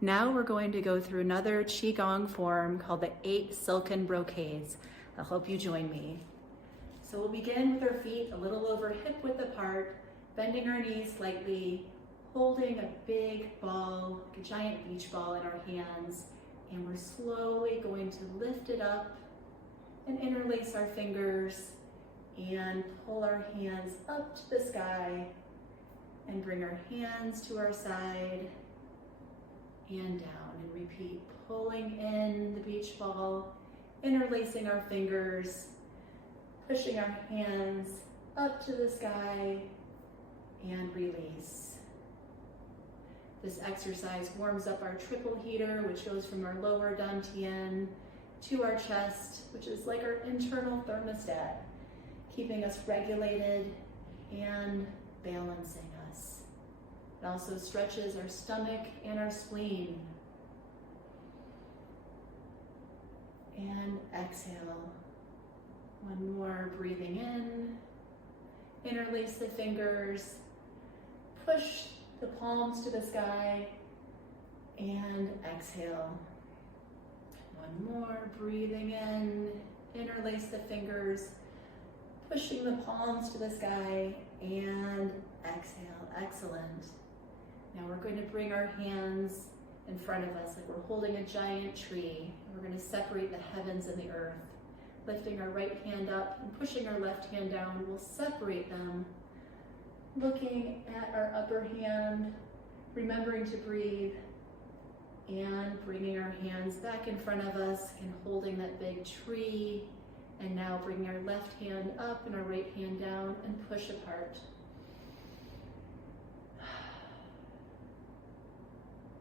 Now we're going to go through another Qigong form called the 8 Silken Brocades. I hope you join me. So we'll begin with our feet a little over hip width apart, bending our knees slightly, holding a big ball, like a giant beach ball in our hands, and we're slowly going to lift it up and interlace our fingers and pull our hands up to the sky and bring our hands to our side and down, and repeat, pulling in the beach ball, interlacing our fingers, pushing our hands up to the sky, and release. This exercise warms up our triple heater, which goes from our lower dantian to our chest, which is like our internal thermostat, keeping us regulated and balancing us. It also stretches our stomach and our spleen. And exhale. One more, breathing in. Interlace the fingers. Push the palms to the sky. And exhale. One more, breathing in. Interlace the fingers. Pushing the palms to the sky. And exhale. Excellent. Now we're going to bring our hands in front of us like we're holding a giant tree. We're going to separate the heavens and the earth. Lifting our right hand up and pushing our left hand down, we'll separate them. Looking at our upper hand, remembering to breathe, and bringing our hands back in front of us and holding that big tree. And now bringing our left hand up and our right hand down and push apart.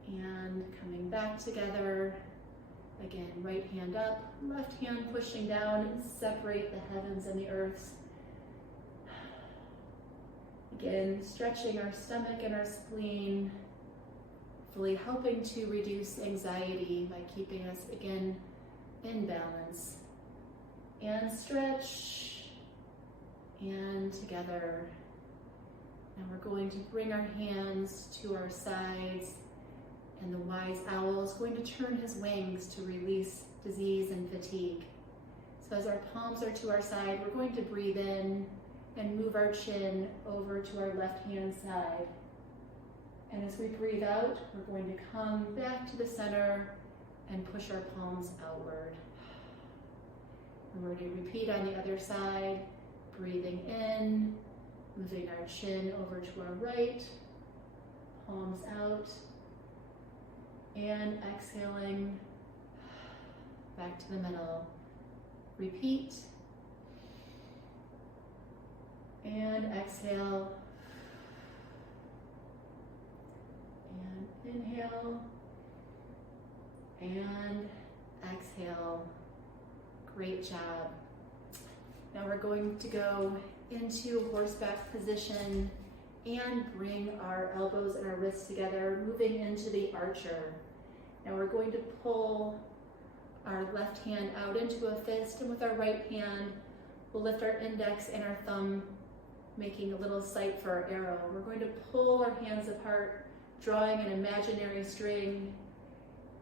And coming back together, again, right hand up, left hand pushing down, and separate the heavens and the earth. Again, stretching our stomach and our spleen, fully helping to reduce anxiety by keeping us, again, in balance. And stretch, and together. Now we're going to bring our hands to our sides, and the wise owl is going to turn his wings to release disease and fatigue. So as our palms are to our side, we're going to breathe in and move our chin over to our left hand side. And as we breathe out, we're going to come back to the center and push our palms outward. And we're going to repeat on the other side, breathing in, moving our chin over to our right, palms out, and exhaling back to the middle. Repeat. And exhale. And inhale. And exhale. Great job. Now we're going to go into horseback position and bring our elbows and our wrists together, moving into the archer. Now we're going to pull our left hand out into a fist, and with our right hand, we'll lift our index and our thumb, making a little sight for our arrow. We're going to pull our hands apart, drawing an imaginary string,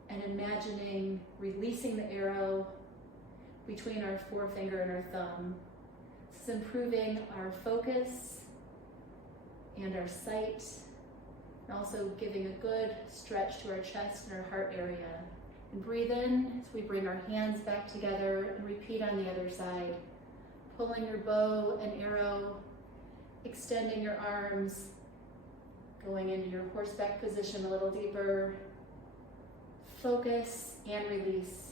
and imagining releasing the arrow between our forefinger and our thumb. This is improving our focus and our sight, and also giving a good stretch to our chest and our heart area. And breathe in as we bring our hands back together, and repeat on the other side. Pulling your bow and arrow, extending your arms, going into your horseback position a little deeper. Focus and release.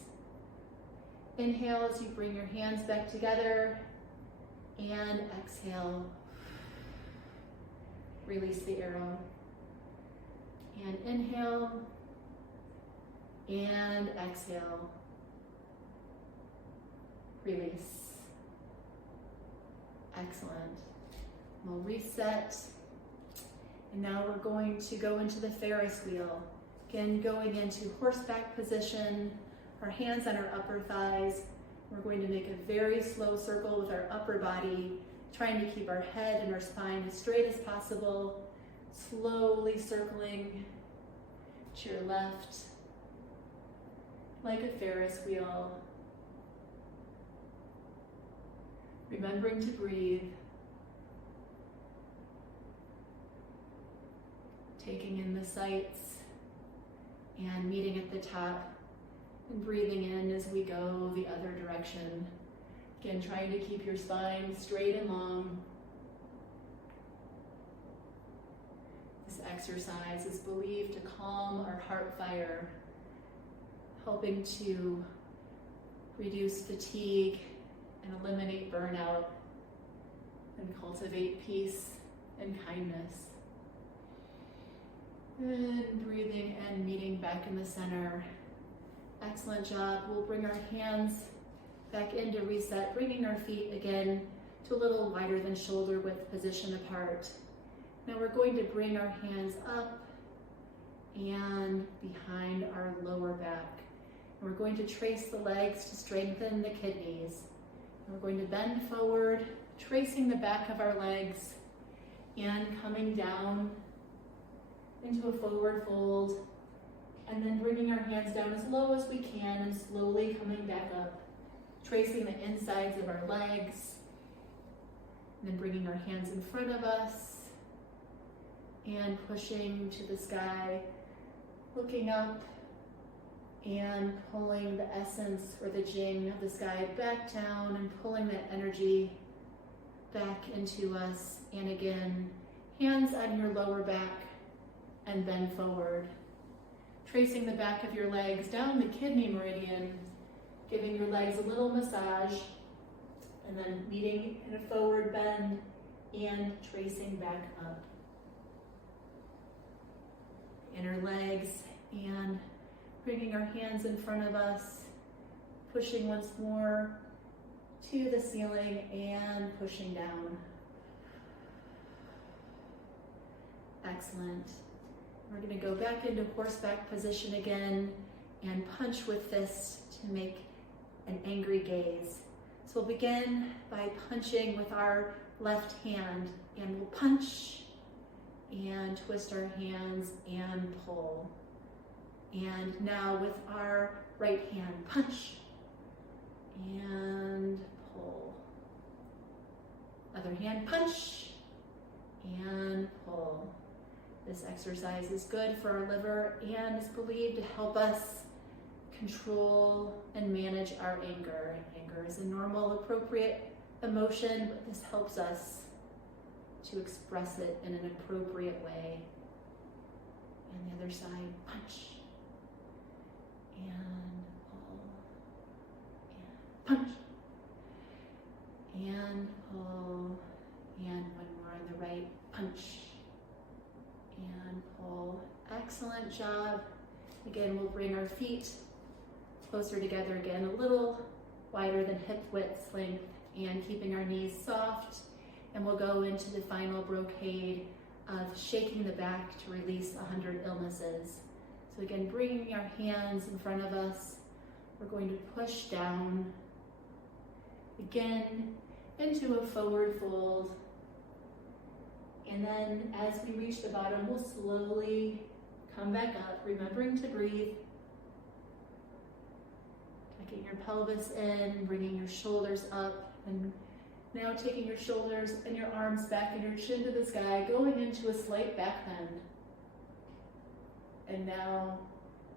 Inhale as you bring your hands back together, and exhale. Release the arrow. And inhale, and exhale. Release. Excellent. We'll reset. And now we're going to go into the Ferris wheel. Again, going into horseback position, our hands on our upper thighs. We're going to make a very slow circle with our upper body, trying to keep our head and our spine as straight as possible, slowly circling, to your left, like a Ferris wheel. Remembering to breathe. Taking in the sights and meeting at the top and breathing in as we go the other direction. Again, trying to keep your spine straight and long. This exercise is believed to calm our heart fire, helping to reduce fatigue and eliminate burnout and cultivate peace and kindness. And breathing and meeting back in the center. Excellent job. We'll bring our hands back into reset, bringing our feet again to a little wider than shoulder width position apart. Now we're going to bring our hands up and behind our lower back. And we're going to trace the legs to strengthen the kidneys. And we're going to bend forward, tracing the back of our legs and coming down into a forward fold, and then bringing our hands down as low as we can and slowly coming back up, tracing the insides of our legs, and then bringing our hands in front of us and pushing to the sky, looking up and pulling the essence or the Jing of the sky back down and pulling that energy back into us. And again, hands on your lower back and bend forward. Tracing the back of your legs down the kidney meridian, giving your legs a little massage, and then meeting in a forward bend and tracing back up. Inner legs and bringing our hands in front of us, pushing once more to the ceiling and pushing down. Excellent. We're going to go back into horseback position again and punch with fists to make an angry gaze. So we'll begin by punching with our left hand, and we'll punch and twist our hands and pull. And now with our right hand, punch and pull. Other hand, punch and pull. This exercise is good for our liver and is believed to help us control and manage our anger. Anger is a normal, appropriate emotion, but this helps us to express it in an appropriate way. And the other side, punch and pull and punch and pull, and one more on the right, punch and pull. Excellent job. Again, we'll bring our feet closer together again, a little wider than hip width length, and keeping our knees soft. And we'll go into the final brocade of shaking the back to release 100 illnesses. So again, bringing our hands in front of us, we're going to push down again into a forward fold. And then as we reach the bottom, we'll slowly come back up, remembering to breathe. Tucking your pelvis in, bringing your shoulders up, and now taking your shoulders and your arms back and your chin to the sky, going into a slight back bend. And now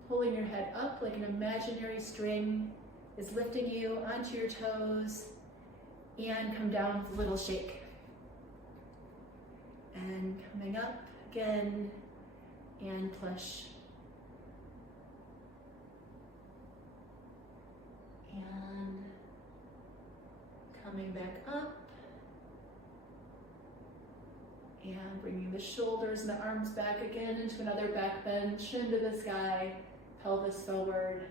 pulling your head up like an imaginary string is lifting you onto your toes, and come down with a little shake. And coming up again, and push. And coming back up. And bringing the shoulders and the arms back again into another back bend, chin to the sky, pelvis forward.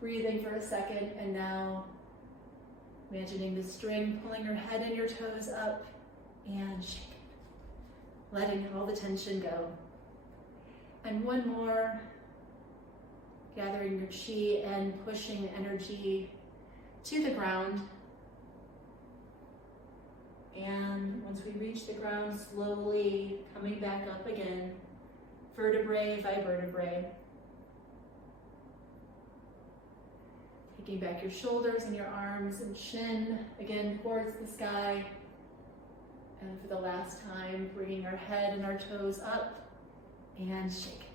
Breathing for a second, and now imagining the string pulling your head and your toes up, and shake it. Letting all the tension go. And one more, gathering your chi and pushing the energy to the ground. And once we reach the ground, slowly coming back up again, vertebrae by vertebrae. Taking back your shoulders and your arms and chin, again towards the sky. And for the last time, bringing our head and our toes up and shake.